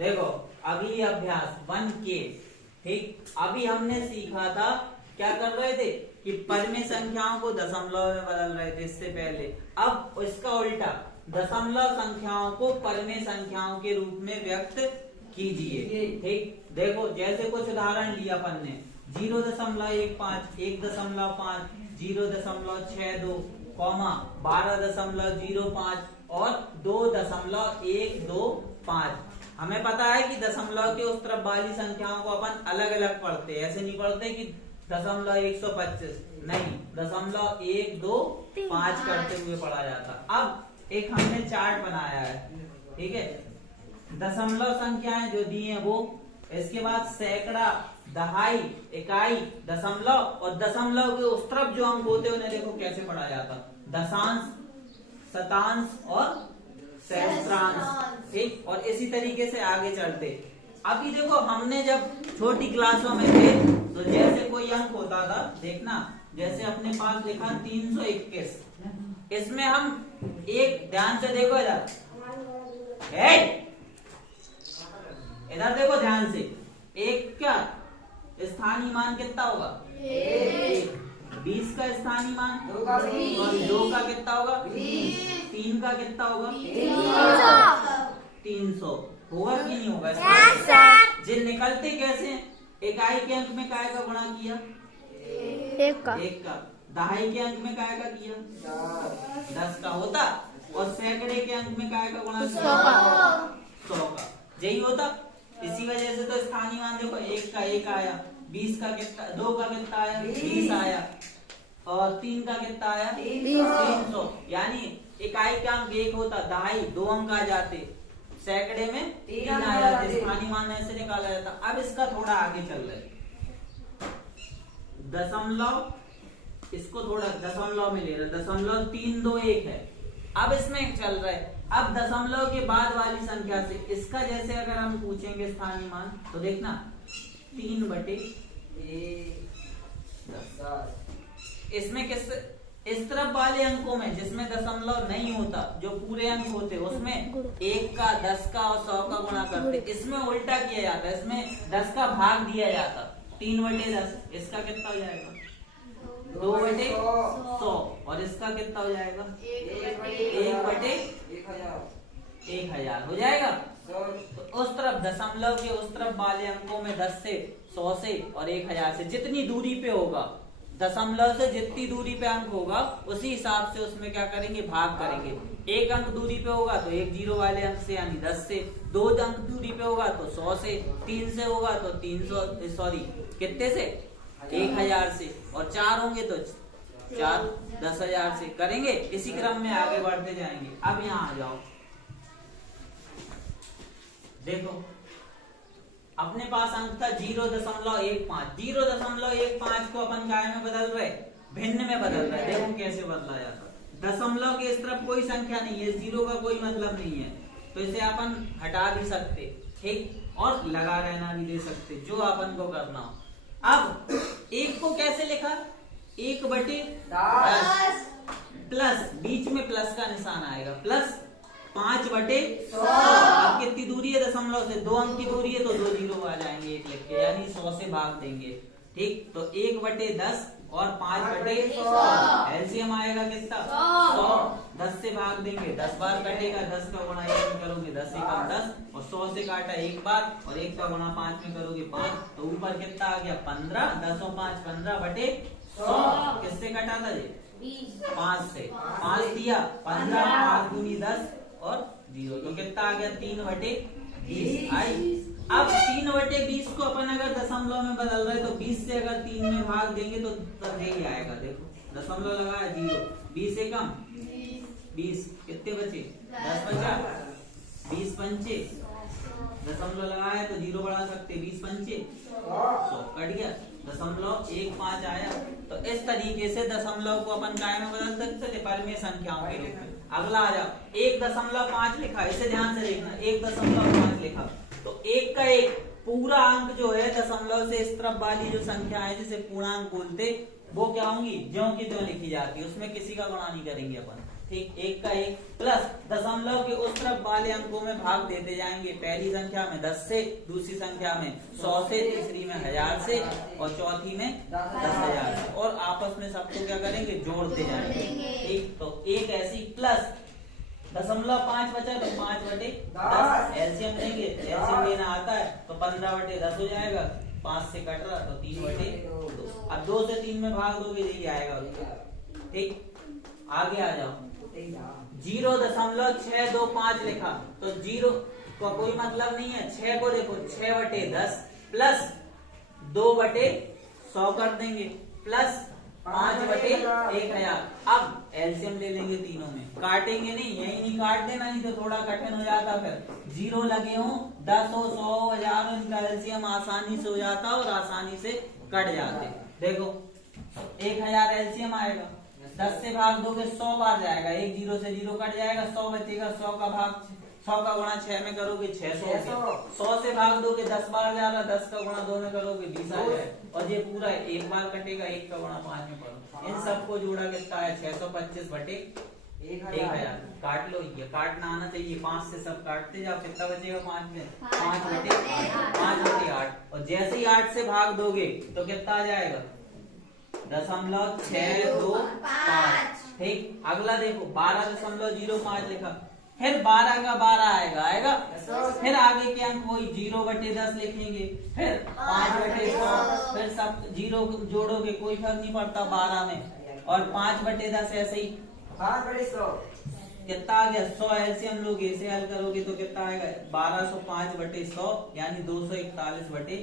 देखो अभी अभ्यास 1K, ठीक। अभी हमने सीखा था, क्या कर रहे थे कि परिमेय संख्याओं को दशमलव में बदल रहे थे इससे पहले। अब इसका उल्टा, दशमलव संख्याओं को परिमेय संख्याओं के रूप में व्यक्त कीजिए, ठीक। देखो जैसे कुछ उदाहरण लिया अपन ने, 0.15, 1.5, 0.62, 12.05 और 2.125। हमें पता है कि दशमलव के उस तरफ वाली संख्याओं को अपन अलग अलग पढ़ते हैं, ऐसे नहीं पढ़ते कि 0.125, नहीं, 0.125 करते हुए पढ़ा जाता। अब एक हमने चार्ट बनाया है, ठीक है, दशमलव संख्याएं जो दी हैं वो, इसके बाद सैकड़ा, दहाई, इकाई, दशमलव, और दशमलव के उस तरफ जो अंक होते हैं उन्हें देखो कैसे पढ़ा जाता, दशांश, शतांश और सहस्त्रांश, ठीक। और इसी तरीके से आगे चलते। अभी देखो हमने जब छोटी क्लासों में थे तो जैसे कोई अंक होता था, देखना जैसे अपने पास लिखा 321, इसमें हम एक, ध्यान से देखो इधर, इधर देखो ध्यान से, एक का स्थानीय मान कितना होगा, 20 का स्थानीय मान, और 2 का कितना होगा, 3 का कितना होगा, 300 होगा कि नहीं होगा। जे निकलते कैसे, इकाई के अंक में काय का गुणा किया, एक का, दहाई के अंक में काय का किया, 10 का होता, और सैकड़े के अंक में काय का गुणा किया, 100 का, यही होता। इसी वजह से तो स्थानीय मान देखो, 1 का 1 आया, 20 का कितना, 2 का कितना आया, 20 आया, और 3 का कितना आया, 300। यानी इकाई का अंक 1 होता, दहाई 2 अंक आ जाते, सैकड़े में 3 आ जाते, स्थानीय मान ऐसे निकाला जाता। अब इसका थोड़ा आगे चल रहा है, दशमलव, इसको थोड़ा दशमलव में ले रहा है, 0.321 है। अब इसमें चल रहा है, अब दशमलव के बाद वाली संख्या से इसका जैसे अगर हम पूछेंगे स्थानीय मान, तो देखना 3/1, इसमें किस, इस तरफ वाले अंकों में जिसमें दशमलव नहीं होता, जो पूरे अंक होते उसमें 1 का, 10 का और 100 का गुणा करते, इसमें उल्टा किया जाता, इसमें 10 का भाग दिया जाता, 3/10, इसका कितना हो जाएगा, 2/100, और इसका कितना हो जाएगा, 1/1000 हो जाएगा। तो उस तरफ दशमलव के उस तरफ वाले अंकों में 10 से, 100 से और 1000 से जितनी दूरी पे होगा, दशमलव से जितनी दूरी पे अंक होगा उसी हिसाब से उसमें क्या करेंगे, भाग करेंगे। 1 अंक दूरी पे होगा तो 1 जीरो वाले अंक से यानी 10 से, 2 अंक दूरी पे होगा तो 100 से, 3 से होगा तो 300, सॉरी कितने से, 1000 से, और 4 होंगे तो 4 10,000 से करेंगे। इसी क्रम में आगे बढ़ते जाएंगे। अब यहाँ आ जाओ, देखो अपने पास अंक था 0.15, 0.15 को अपन काय में बदल रहे, भिन्न में बदल रहे। देखो कैसे बदला जाता, दशमलव के इस तरफ कोई संख्या नहीं है, 0 का कोई मतलब नहीं है, तो इसे अपन हटा भी सकते, ठीक, और लगा रहना भी दे सकते, जो अपन को करना हो। अब 1 को कैसे लिखा, 1/10 प्लस, बीच में प्लस का निशान आएगा, प्लस 5/100। अब कितनी दूरी है दशमलव से, 2 अंक की दूरी है तो 2 जीरो आ जाएंगे, 1 लिख के, यानी 100 से भाग देंगे, ठीक। तो 1/10 और 5/100, एलसीएम आएगा कितना, 100, 10 से भाग देंगे, 10 बार कटेगा, 10 का गुणा 1 में करोगे 10 एकम 10, और 100 से काटा 1 बार, और 1 का गुणा 5 में करोगे 5, तो ऊपर कितना आ गया 15, 10 और 5 15/100। किससे कटा था ये, 5 से, 5 दिया 15, 5 दूनी 10 और 0, तो कितना आ गया 3/20 आई। अब 3/20 को अपन अगर दशमलव में बदल रहे तो 20 से अगर 3 में भाग देंगे तो तब यही आएगा। देखो दशमलव लगाया 0, 20 से कम 20, कितने बचे 10 बचा, 20 पंचे, दशमलव लगाया तो 0 बढ़ा सकते, 20 पंचे 100 कट गया, 0.15 आया। तो इस तरीके से दशमलव को अपन काय में बदल सकते थे, परिमेय संख्याओं के रूप में। अगला आ जाओ, 1.5 लिखा, इसे ध्यान से देखना, 1.5 लिखा तो 1 का 1 पूरा अंक जो है दशमलव से इस तरफ वाली जो संख्या है जिसे पूर्णांक बोलते, वो क्या होंगी, ज्यों की त्यों लिखी जाती है, उसमें किसी का गुणा नहीं करेंगे अपन, ठीक, एक का एक प्लस दशमलव के उस तरफ वाले अंकों में भाग देते जाएंगे। पहली संख्या में 10 से, दूसरी संख्या में 100 से, तीसरी में 1000 से और चौथी में 10,000 से, और आपस में सबको क्या करेंगे, जोड़ते जाएंगे। ठीक, तो एक ऐसी प्लस 0.5 बचा तो 5/10 एलसीएम लेंगे, एलसीएम लेना आता है तो 15/10 हो जाएगा, 5 से कट रहा तो 3/2। अब 2 से 3 में भाग दोगे यही आएगा। ठीक, आगे आ जाओ। 0.625 लिखा तो 0 का कोई मतलब नहीं है, 6 को देखो 6/10 प्लस 2/100 कर देंगे प्लस 5/1000। अब एलसीएम ले लेंगे तीनों में, काटेंगे नहीं, यही नहीं काट देना, नहीं तो थोड़ा कठिन हो जाता। फिर 0 लगे हो, 10 हो, 100 हो, 1000 हो, इनका एलसीएम आसानी से हो जाता और आसानी से कट जाते। देखो 1000 एलसीएम आएगा, 10 से भाग दोगे 100 बार जाएगा, एक 0 से 0 कट जाएगा, 100 बचेगा, 100 का भाग 100 का गुणा 6 में करोगे 600, 100 से भाग दोगे 10 बार जा रहा, 10 का गुणा 2 में करोगे 20 आ जाए, और ये पूरा एक बार कटेगा, 1 का गुणा 5 में करो। इन सबको जोड़ा कितना है, 625/1000। काट लो, ये काटना आना चाहिए, 5 से सब काटते जाओ, कितना बचेगा 5 में, 5/8। और जैसे ही 8 से भाग दोगे तो कितना आ जाएगा, 0.625। ठीक, अगला देखो 12.05 लिखा, फिर 12 का 12 आएगा, फिर आगे के अंक वही 0/10 लिखेंगे, फिर 5/100, फिर सब 0 जोड़ोगे कोई फर्क नहीं पड़ता 12 में, और 5/10 ऐसे ही 5/100 कितना आ गया, 100 एलसीएम लोगे, इसे हल करोगे तो कितना आएगा, 1205/100 यानी 241/20।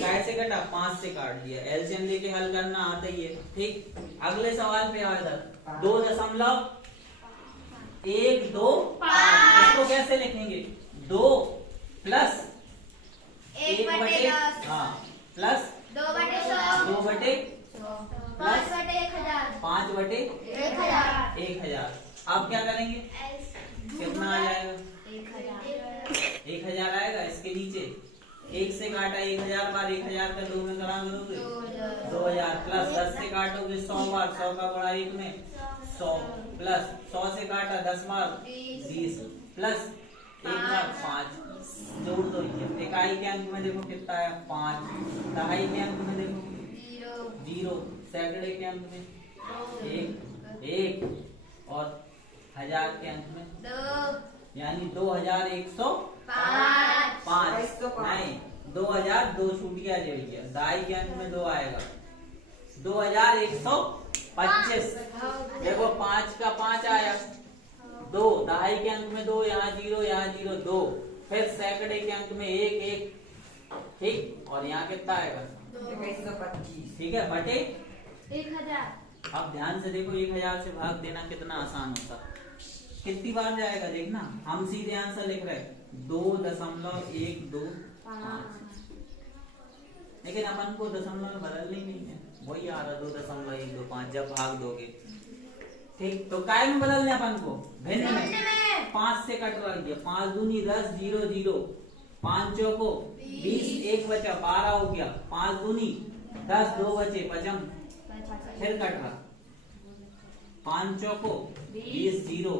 कैसे कटा, 5 से काट दिया, एलसीएम लेके हल करना आता ही है। ठीक, अगले सवाल पे आओ इधर, 2.125 इसको कैसे लिखेंगे, 2 प्लस 1/10 हाँ प्लस 2/100 प्लस 5/1000। अब क्या करेंगे, कितना आ जाएगा, 1000 आएगा। इसके नीचे 1 से काटा 1000 बार, 1000 का 2 में करा करोगे 2000, प्लस 10 से काटोगे 100 बार, 100 का गुणा 1 में 100, प्लस 100 से काटा 10 बार 20, प्लस 1 बार 5, जोड़ दो। इकाई के अंक में देखो कितना है 5, दहाई के अंक में देखो 0, सैकड़े के अंक में 1 और 1000 के अंक में 2, यानी 2105 नहीं 2000, 2 छूट गया, दाई के अंक में 2 आएगा, 2125। देखो 5 का 5 आया, 2 दहाई के अंक में 2, यहाँ 0 यहाँ 0 2, फिर सैकड़े के अंक में 1 ठीक, और यहाँ कितना आएगा 2125। ठीक है, बटे 1000। अब ध्यान से देखो, 1000 से भाग देना कितना आसान होता, कितनी बार जाएगा देखना। हम सीधे आंसर लिख रहे हैं 2.125, लेकिन अपन को दशमलव बदलनी नहीं है, वही आ रहा 2.125 जब भाग दोगे। ठीक, तो काय में बदलने अपन को, भिन्न में 5 से कट रही है, 5 दूनी 10, 0 0, 5 चौको 20, 1 बचा 12 हो गया, 5 दूनी 10, 2 बचे 5, फिर कट रहा 5 चौको 20, 0,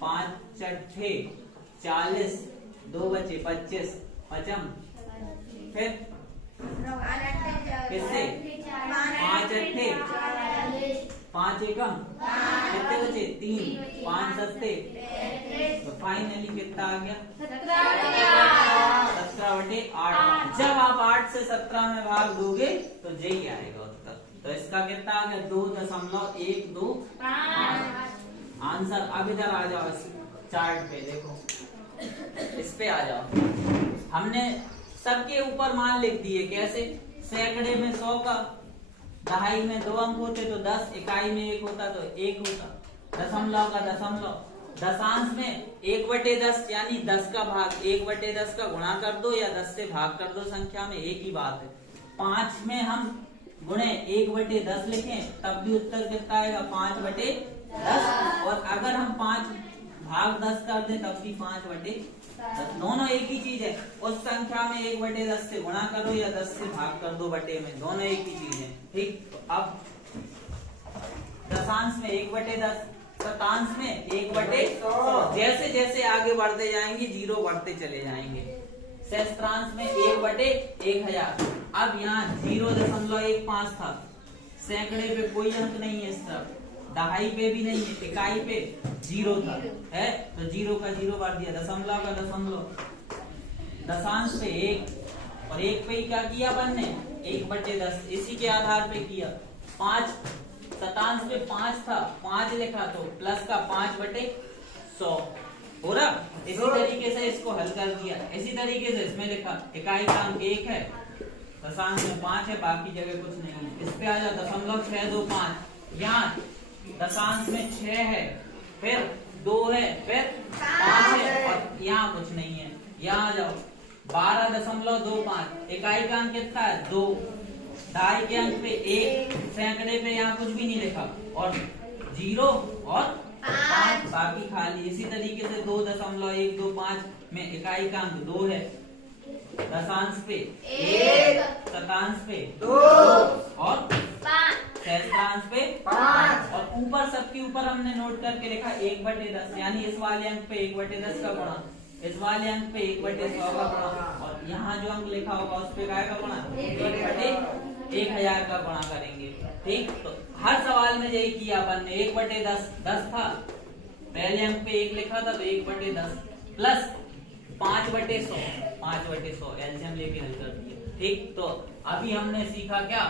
5 चट्ठे 40, 2 बचे 25, 5 फिर किससे 5 अट्ठे 5 एकम कितने बचे 3, 5 सत्ते, तो फाइनली कितना आ गया 17/8। जब आप 8 से 17 में भाग दोगे तो यही आएगा उत्तर। तो इसका कितना आ गया 2.125 आंसर। अब इधर आ जाओ, इस चार्ट पे देखो, इस पे आ जाओ। हमने सबके ऊपर मान लिख दिए, कैसे, सैकड़े में 100 का, दहाई में 2 अंक होते तो 10, इकाई में 1 होता तो 1 होता, दशमलव का दशमलव, दशांश में 1/10 यानी 10 का भाग 1/10 का गुणा कर दो या 10 से भाग कर दो, संख्या में एक ही बात है। 5 में हम गुणे 1/10 लिखें तब भी उत्तर कितना आएगा 5/10, और अगर हम 5 भाग 10 कर दें तब भी 5/10, दोनों एक ही चीज है। उस संख्या में 1/10 से गुणा करो या 10 से भाग कर दो बटे में, दोनों एक ही चीज है। ठीक, अब 10 दशांश में 1/10, शतांश में 1/100। जैसे जैसे आगे बढ़ते जाएंगे जीरो बढ़ते चले जाएंगे। सहस्त्रांश में 1/1000। अब यहाँ 0.15 था, सैकड़े पे कोई अंक नहीं है, इस तरफ दहाई पे भी नहीं है, इकाई पे 0 था है, तो 0 का 0 बार दिया, दशमलव का दशमलव, दशांश पे 1 और 1 पे ही क्या किया अपन ने 1/10, इसी के आधार पे किया। 5 शतांश पे 5 था, 5 लिखा तो प्लस का 5/100 हो रहा। इसी तरीके से इसको हल कर दिया। इसी तरीके से इसमें लिखा इकाई का अंक 1 है, दशांश में 5 है, बाकी जगह कुछ नहीं है। इस पे आ जाओ 0.625, यहाँ दशांश में 6 है, फिर 2 है, फिर 5 है और यहाँ कुछ नहीं है। यहाँ आ जाओ 12.25, इकाई का अंक कितना है 2, ढाई के अंक पे 1, सैकड़े पे यहाँ कुछ भी नहीं लिखा और 0 और 5 बाकी खाली। इसी तरीके से 2.125 में इकाई का अंक 2 है, दशांश पे 1, शतांश पे 2 और सहस्त्रांश पे 5 और ऊपर सबके ऊपर हमने नोट करके लिखा 1/10, यानी इस वाले अंक पे 1/10 का गुणा, इस वाले अंक पे 1/100 का गुणा और यहाँ जो अंक लिखा होगा उस पे काय का गुणा 1/1000 का गुणा करेंगे। ठीक, तो हर सवाल में यही किया अपन ने। 1/10 10 था, पहले अंक पे 1 लिखा था तो 1/10 प्लस 5/100 एलसीएम लेके हल कर दिया। ठीक, तो अभी हमने सीखा क्या